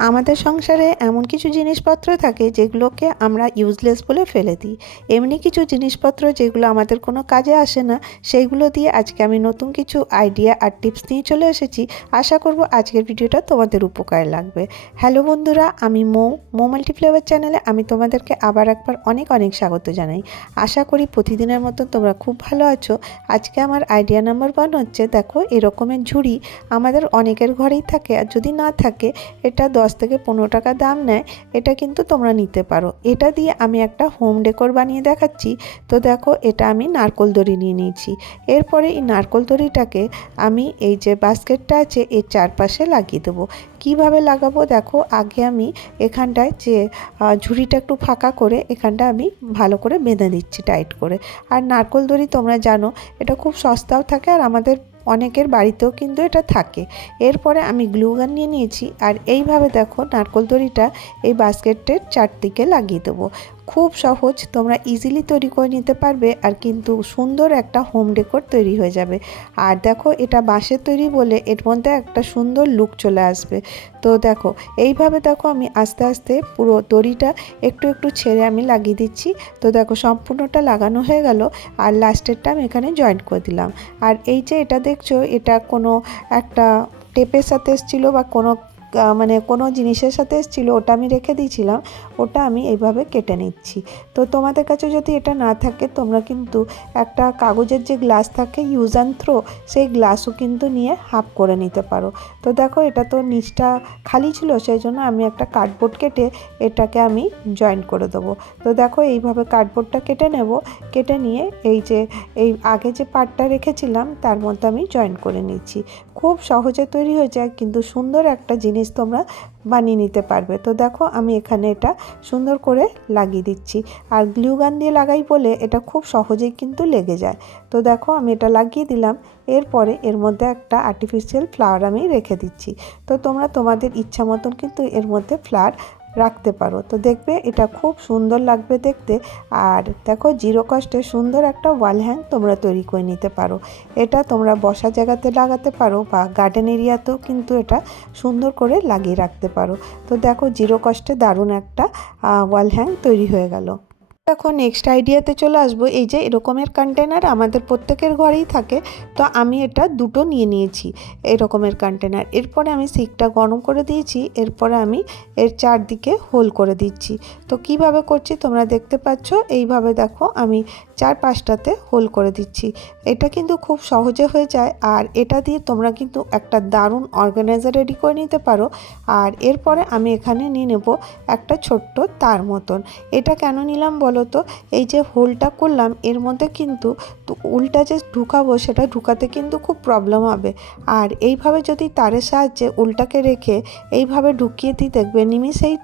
আমাদের সংসারে এমন কিছু জিনিসপত্র থাকে যেগুলোকে আমরা ইউজলেস বলে ফেলে দিই। এমনি কিছু জিনিসপত্র যেগুলো আমাদের কোনো কাজে আসে না, সেইগুলো দিয়ে আজকে আমি নতুন কিছু আইডিয়া আর টিপস নিয়ে চলে এসেছি। আশা করব আজকের ভিডিওটা তোমাদের উপকারে লাগবে। হ্যালো বন্ধুরা, আমি মৌ মাল্টিফ্লেভার চ্যানেলে আমি তোমাদেরকে আবার একবার অনেক অনেক স্বাগত জানাই। আশা করি প্রতিদিনের মতো তোমরা খুব ভালো আছো। আজকে আমার আইডিয়া নাম্বার 1 হচ্ছে, দেখো এরকমের ঝুড়ি আমাদের অনেকের ঘরেই থাকে, আর যদি না থাকে এটা 10 থেকে 15 টাকা দাম নেয়। এটা কিন্তু তোমরা নিতে পারো। এটা দিয়ে আমি একটা হোম ডেকোর বানিয়ে দেখাচ্ছি। তো দেখো, এটা আমি নারকোল দড়ি নিয়ে নিয়েছি। এরপরে এই নারকোল দড়িটাকে আমি এই যে বাস্কেটটা আছে এর চারপাশে লাগিয়ে দেবো। কিভাবে লাগাবো দেখো, আগে আমি এখানটায় যে ঝুড়িটা একটু ফাঁকা করে এখানটা আমি ভালো করে বেঁধে দিচ্ছি টাইট করে। আর নারকোল দড়ি তোমরা জানো এটা খুব সস্তাও থাকে, আর আমাদের অনেকের বাড়িতেও কিন্তু এটা থাকে। এরপরে আমি গ্লু গান নিয়ে নিয়েছি, আর এইভাবে দেখো নারকোল দড়িটা এই বাস্কেটের চারদিকে লাগিয়ে দেবো। খুব সহজ, তোমরা ইজিলি তৈরি করে নিতে পারবে, আর কিন্তু সুন্দর একটা হোম ডেকোর তৈরি হয়ে যাবে। আর দেখো এটা বাঁশের তৈরি বলে এর মধ্যে একটা সুন্দর লুক চলে আসবে। তো দেখো এইভাবে দেখো আমি আস্তে আস্তে পুরো দড়িটা একটু একটু ছেড়ে আমি লাগিয়ে দিচ্ছি। তো দেখো সম্পূর্ণটা লাগানো হয়ে গেল, আর লাস্টেরটা আমি এখানে জয়েন্ট করে দিলাম। আর এই যে এটা দেখছো, এটা কোনো একটা টেপের সাথে এসেছিলো বা কোনো জিনিসের সাথে এসেছিলো, ওটা আমি রেখে দিয়েছিলাম। ওটা আমি এইভাবে কেটে নিচ্ছি। তো তোমাদের কাছে যদি এটা না থাকে, তোমরা কিন্তু একটা কাগজের যে গ্লাস থাকে ইউজ অ্যান্ড থ্রো, সেই গ্লাসও কিন্তু নিয়ে হাফ করে নিতে পারো। তো দেখো এটা তো নিচটা খালি ছিল, সেই জন্য আমি একটা কার্ডবোর্ড কেটে এটাকে আমি জয়েন্ট করে দেবো। তো দেখো এইভাবে কার্ডবোর্ডটা কেটে নেব। কেটে নিয়ে এই যে এই আগে যে পার্টটা রেখেছিলাম তার মধ্যে আমি জয়েন্ট করে নিচ্ছি। খুব সহজে তৈরি হয়ে যায়, কিন্তু সুন্দর একটা জিনিস তোমরা বানিয়ে নিতে পারবে। তো দেখো আমি এখানে এটা সুন্দর করে লাগিয়ে দিচ্ছি, আর গ্লু গান দিয়ে লাগাই বলে এটা খুব সহজেই কিন্তু লেগে যায়। তো দেখো আমি এটা লাগিয়ে দিলাম। এরপরে এর মধ্যে একটা আর্টিফিশিয়াল ফ্লাওয়ার আমি রেখে দিচ্ছি। তো তোমরা তোমাদের ইচ্ছা মতন কিন্তু এর মধ্যে ফ্লাওয়ার রাখতে পারো। তো দেখবে এটা খুব সুন্দর লাগবে দেখতে। আর দেখো জিরো কস্টে সুন্দর একটা ওয়াল হ্যাং তোমরা তৈরি করে নিতে পারো। এটা তোমরা বসার জায়গাতে লাগাতে পারো, বা গার্ডেন এরিয়াতেও কিন্তু এটা সুন্দর করে লাগিয়ে রাখতে পারো। তো দেখো জিরো কস্টে দারুণ একটা ওয়াল হ্যাং তৈরি হয়ে গেল। এখন নেক্সট আইডিয়াতে চলে আসবো। এই যে এরকমের কন্টেনার আমাদের প্রত্যেকের ঘরেই থাকে। তো আমি এটা দুটো নিয়ে নিয়েছি এরকমের কন্টেনার। এরপরে আমি সিকটা গরম করে দিয়েছি। এরপরে আমি এর চারদিকে হোল করে দিচ্ছি। তো কিভাবে করছি তোমরা দেখতে পাচ্ছ। এইভাবে দেখো আমি 4-5টাতে হোল করে দিচ্ছি। এটা কিন্তু খুব সহজে হয়ে যায়, আর এটা দিয়ে তোমরা কিন্তু একটা দারুণ অর্গানাইজার রেডি করে নিতে পারো। আর এরপরে আমি এখানে নিয়ে নেব একটা ছোট্ট তার মতন। এটা কেন নিলাম বলো তো, এই যে হোলটা করলাম এর মধ্যে কিন্তু উলটা যে ঢুকাবো সেটা ঢুকাতে কিন্তু খুব প্রবলেম হবে। আর এইভাবে যদি তারের সাহায্যে উলটাকে রেখে এইভাবে ঢুকিয়ে দিই, দেখবে নিমিষেই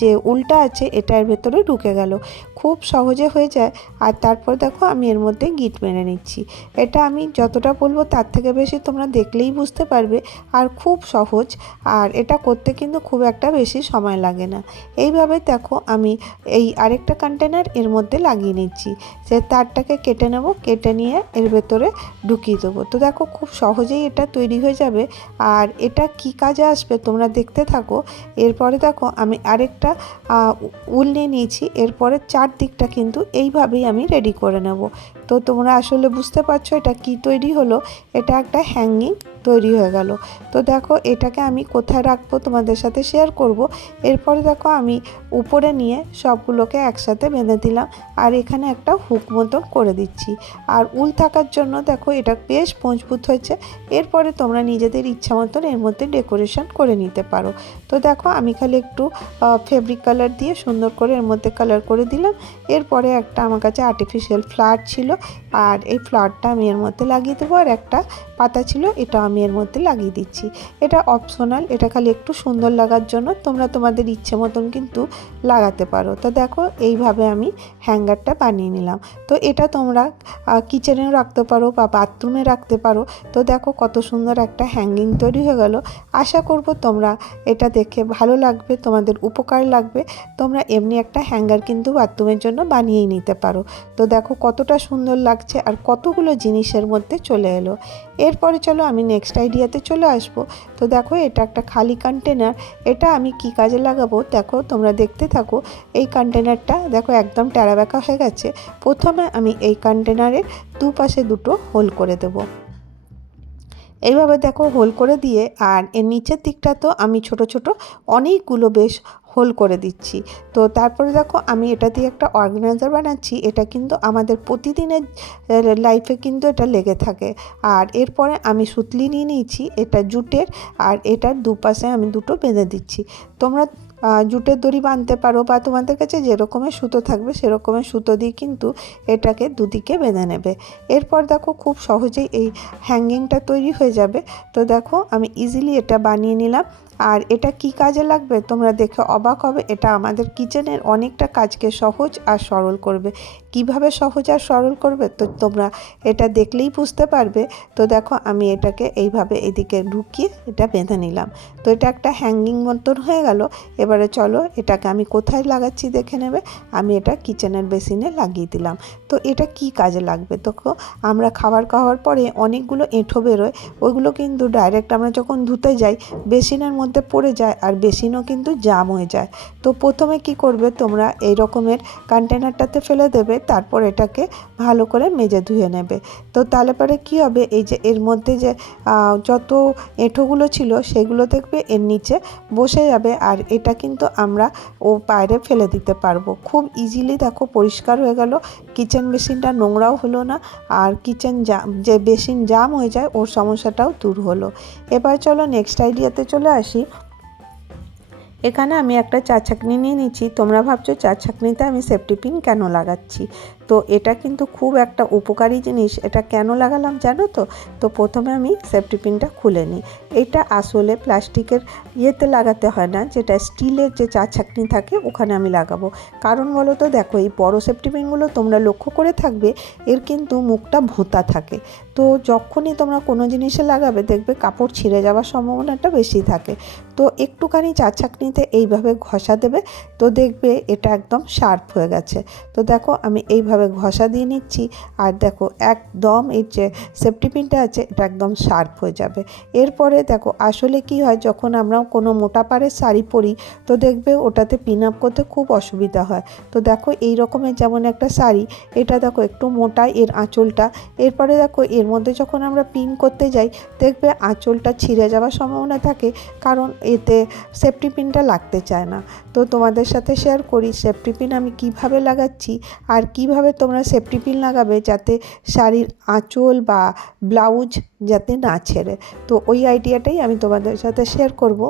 যে উলটা আছে এটা এর ভেতরে ঢুকে গেল। খুব সহজে হয়ে যায়। আর তারপর দেখো আমি এর মধ্যে গিট মেরে নিচ্ছি। এটা আমি যতটা বলবো তার থেকে বেশি তোমরা দেখলেই বুঝতে পারবে, আর খুব সহজ। আর এটা করতে কিন্তু খুব একটা বেশি সময় লাগে না। এইভাবে দেখো আমি এই আরেকটা কন্টেনার এর মধ্যে লাগিয়ে নিচ্ছি। সে তারটাকে কেটে নেব, কেটে নিয়ে এর ভেতরে ঢুকিয়ে দেবো। তো দেখো খুব সহজেই এটা তৈরি হয়ে যাবে। আর এটা কি কাজে আসবে তোমরা দেখতে থাকো। এরপরে দেখো আমি আরেকটা উল নিয়ে নিয়েছি। এরপরে চারদিকটা কিন্তু এইভাবেই আমি রেডি করে নেব। তো তোমরা আসলে বুঝতে পারছো এটা কি তৈরি হলো। এটা একটা হ্যাঙ্গিং তৈরি হয়ে গেল। তো দেখো এটাকে আমি কোথায় রাখবো তোমাদের সাথে শেয়ার করব। এরপরে দেখো আমি উপরে নিয়ে সবগুলোকে একসাথে বেঁধে দিলাম, আর এখানে একটা হুক মতন করে দিচ্ছি। আর উল থাকার জন্য দেখো এটা বেশ মজবুত হয়েছে। এরপরে তোমরা নিজেদের ইচ্ছা মতন এর মধ্যে ডেকোরেশন করে নিতে পারো। তো দেখো আমি খালি একটু ফেব্রিক কালার দিয়ে সুন্দর করে এর মধ্যে কালার করে দিলাম। এরপরে একটা আমার কাছে আর্টিফিশিয়াল ফ্লাওয়ার ছিল, আর এই ফ্লাওয়ারটা আমি এর মধ্যে লাগিয়ে দেবো। আর একটা পাতা ছিল, এটা আমি এর মধ্যে লাগিয়ে দিচ্ছি। এটা অপশনাল, এটা খালি একটু সুন্দর লাগার জন্য। তোমরা তোমাদের ইচ্ছে মতন কিন্তু লাগাতে পারো। তো দেখো এইভাবে আমি হ্যাঙ্গারটা বানিয়ে নিলাম। তো এটা তোমরা কিচেনেও রাখতে পারো বা বাথরুমে রাখতে পারো। তো দেখো কত সুন্দর একটা হ্যাঙ্গিং তৈরি হয়ে গেল। আশা করব তোমরা এটা দেখে ভালো লাগবে, তোমাদের উপকার লাগবে। তোমরা এমনি একটা হ্যাঙ্গার কিন্তু বাথরুমের জন্য বানিয়েই নিতে পারো। তো দেখো কতটা সুন্দর লাগছে, আর কতগুলো জিনিসের মধ্যে চলে এলো। এরপরে চলো আমি নেক্সট আইডিয়াতে চলে আসব। তো দেখো এটা একটা খালি কন্টেনার, এটা আমি কি কাজে লাগাবো দেখো, তোমরা দেখতে থাকো। এই কন্টেনারটা দেখো একদম টেরা বেঁকা হয়ে গেছে। প্রথমে আমি এই কন্টেনারের দুপাশে দুটো হোল করে দেব। এইভাবে দেখো হোল করে দিয়ে, আর এর নিচের দিকটা তো আমি ছোট ছোট অনেকগুলো বেশ হোল করে দিচ্ছি। তো তারপরে দেখো আমি এটা দিয়ে একটা অর্গানাইজার বানাচ্ছি। এটা কিন্তু আমাদের প্রতিদিনের লাইফে কিন্তু এটা লেগে থাকে। আর এরপরে আমি সুতলি নিয়ে নিয়েছি, এটা জুটের, আর এটার দুপাশে আমি দুটো বেঁধে দিচ্ছি। তোমরা জুটের দড়ি বাঁধতে পারো, বা তোমাদের কাছে যেরকমের সুতো থাকবে সেরকমের সুতো দিয়ে কিন্তু এটাকে দুদিকে বেঁধে নেবে। এরপর দেখো খুব সহজেই এই হ্যাঙ্গিংটা তৈরি হয়ে যাবে। তো দেখো আমি ইজিলি এটা বানিয়ে নিলাম। আর এটা কি কাজে লাগবে তোমরা দেখে অবাক হবে। এটা আমাদের কিচেনের অনেকটা কাজকে সহজ আর সরল করবে। কিভাবে সহজ আর সরল করবে তো তোমরা এটা দেখলেই বুঝতে পারবে। তো দেখো আমি এটাকে এইভাবে এদিকে ঢুকিয়ে এটা বেঁধে নিলাম। তো এটা একটা হ্যাঙ্গিং মতন হয়ে গেল। এবারে চলো এটাকে আমি কোথায় লাগাচ্ছি দেখে নেবে। আমি এটা কিচেনের বেসিনে লাগিয়ে দিলাম। তো এটা কি কাজে লাগবে দেখো, আমরা খাবার খাওয়ার পরে অনেকগুলো এঁঠো বেরোয়, ওইগুলো কিন্তু ডাইরেক্ট আমরা যখন ধুতে যাই বেসিনের মধ্যে পড়ে যায়, আর বেসিনও কিন্তু জাম হয়ে যায়। তো প্রথমে কি করবে তোমরা এই রকমের কন্টেনারটাতে ফেলে দেবে, তারপর এটাকে ভালো করে মেজে ধুয়ে নেবে। তো তাহলে পরে কী হবে, এই যে এর মধ্যে যে যত এঁঠোগুলো ছিল সেগুলো দেখবে এর নিচে বসে যাবে, আর এটা কিন্তু আমরা বাইরে ফেলে দিতে পারবো খুব ইজিলি। দেখো পরিষ্কার হয়ে গেল, কিচেন বেসিনটা নোংরাও হলো না, আর কিচেন জাম যে বেসিন জাম হয়ে যায় ওর সমস্যাটাও দূর হলো। এবার চলো নেক্সট আইডিয়াতে চলে আসি। এখানে আমি একটা চা ছাঁকনি নিয়ে নিচ্ছি। তোমরা ভাবছো চা ছাঁকনিতে আমি সেফটি পিন কেন লাগাচ্ছি, তো এটা কিন্তু খুব একটা উপকারী জিনিস। এটা কেন লাগালাম জানো তো? তো প্রথমে আমি সেফটি পিনটা খুলে নিই। এটা আসলে প্লাস্টিকের ইয়েতে লাগাতে হয় না, যেটা স্টিলের যে চা ছাঁকনি থাকে ওখানে আমি লাগাবো। কারণ বলো তো, দেখো এই বড়ো সেফটি পিনগুলো তোমরা লক্ষ্য করে থাকবে এর কিন্তু মুখটা ভোঁতা থাকে। তো যখনই তোমরা কোনো জিনিসে লাগাবে দেখবে কাপড় ছিঁড়ে যাওয়ার সম্ভাবনাটা বেশি থাকে। তো একটুখানি চা ছাঁকনিতে এইভাবে ঘষা দেবে, তো দেখবে এটা একদম শার্প হয়ে গেছে। তো দেখো আমি এইভাবে ঘষা দিয়ে নিচ্ছি, আর দেখো একদম এই যে সেফটি পিনটা আছে এটা একদম শার্প হয়ে যাবে। এরপরে দেখো আসলে কি হয়, যখন আমরা কোনো মোটা পাড়ের শাড়ি পরি তো দেখবে ওটাতে পিন আপ করতে খুব অসুবিধা হয়। তো দেখো এই রকমের যেমন একটা শাড়ি, এটা দেখো একটু মোটা এর আঁচলটা, এরপরে দেখো এর মধ্যে যখন আমরা পিন করতে যাই দেখবে আঁচলটা ছিঁড়ে যাওয়ার সম্ভাবনা থাকে, কারণ এতে সেফটি পিনটা লাগতে চায় না। তো তোমাদের সাথে শেয়ার করি সেফটি পিন আমি কিভাবে লাগাচ্ছি, আর কিভাবে তোমরা সেফটি পিন লাগাবে যাতে শাড়ির আঁচল বা ব্লাউজ যাতে না ছেড়ে। তো ওই আইডিয়াটাই আমি তোমাদের সাথে শেয়ার করব।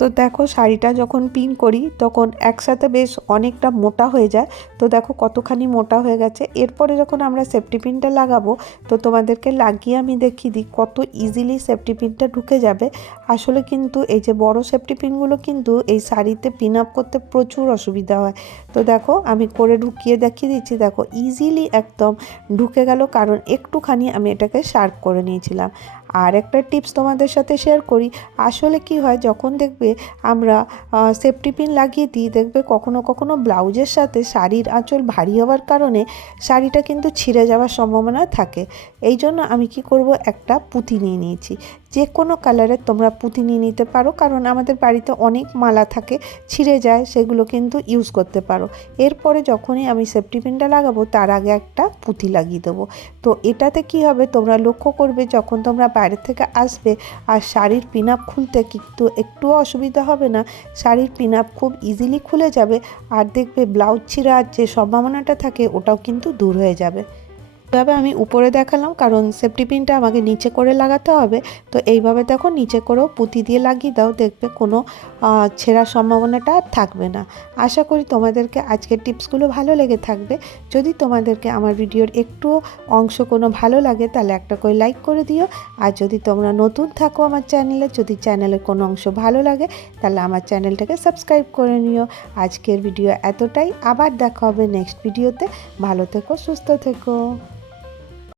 তো দেখো শাড়িটা যখন পিন করি তখন একসাথে বেশ অনেকটা মোটা হয়ে যায়। তো দেখো কতখানি মোটা হয়ে গেছে। এরপরে যখন আমরা সেফটি পিনটা লাগাবো তো তোমাদেরকে লাগিয়ে আমি দেখিয়ে দিই কত ইজিলি সেফটি পিনটা ঢুকে যাবে। আসলে কিন্তু এই যে বড় সেফটি পিনগুলো কিন্তু এই শাড়িতে পিন আপ করতে প্রচুর অসুবিধা হয়। তো দেখো আমি করে ঢুকিয়ে দেখিয়ে দিচ্ছি, দেখো ইজিলি একদম ঢুকে গেল, কারণ একটুখানি আমি এটাকে শার্প করে নিয়েছিলাম। আর একটা টিপস তোমাদের সাথে শেয়ার করি। আসলে কি হয়, যখন দেখবে আমরা সেফটি পিন লাগিয়ে দিই দেখবে কখনো কখনো ব্লাউজের সাথে শাড়ির আঁচল ভারী হওয়ার কারণে শাড়িটা কিন্তু ছিঁড়ে যাওয়ার সম্ভাবনা থাকে। এই জন্য আমি কি করব, একটা পুঁতি নিয়ে নিয়েছি। যে কোনো কালারের তোমরা পুঁতি নিয়ে নিতে পারো, কারণ আমাদের বাড়িতে অনেক মালা থাকে ছিঁড়ে যায়, সেগুলো কিন্তু ইউজ করতে পারো। এরপরে যখনই আমি সেফটি পিনটা লাগাবো তার আগে একটা পুঁতি লাগিয়ে দেবো। তো এটাতে কি হবে তোমরা লক্ষ্য করবে, যখন তোমরা বাইরে থেকে আসবে আর শাড়ির পিন আপ খুলতে কিন্তু একটুও অসুবিধা হবে না। শাড়ির পিন আপ খুব ইজিলি খুলে যাবে, আর দেখবে ব্লাউজ ছিঁড়ার যে সম্ভাবনাটা থাকে ওটাও কিন্তু দূর হয়ে যাবে। এভাবে আমি উপরে দেখালাম কারণ সেফটি পিনটা আমাকে নিচে করে লাগাতে হবে। তো এইভাবে দেখো নিচে করেও পুঁতি দিয়ে লাগিয়ে দাও, দেখবে কোনো ছেঁড়ার সম্ভাবনাটা আর থাকবে না। আশা করি তোমাদেরকে আজকের টিপসগুলো ভালো লেগে থাকবে। যদি তোমাদেরকে আমার ভিডিওর একটু অংশ কোনো ভালো লাগে তাহলে একটা করে লাইক করে দিও। আর যদি তোমরা নতুন থাকো আমার চ্যানেলে, যদি চ্যানেলের কোনো অংশ ভালো লাগে তাহলে আমার চ্যানেলটাকে সাবস্ক্রাইব করে নিও। আজকের ভিডিও এতটাই, আবার দেখা হবে নেক্সট ভিডিওতে। ভালো থেকো, সুস্থ থেকো।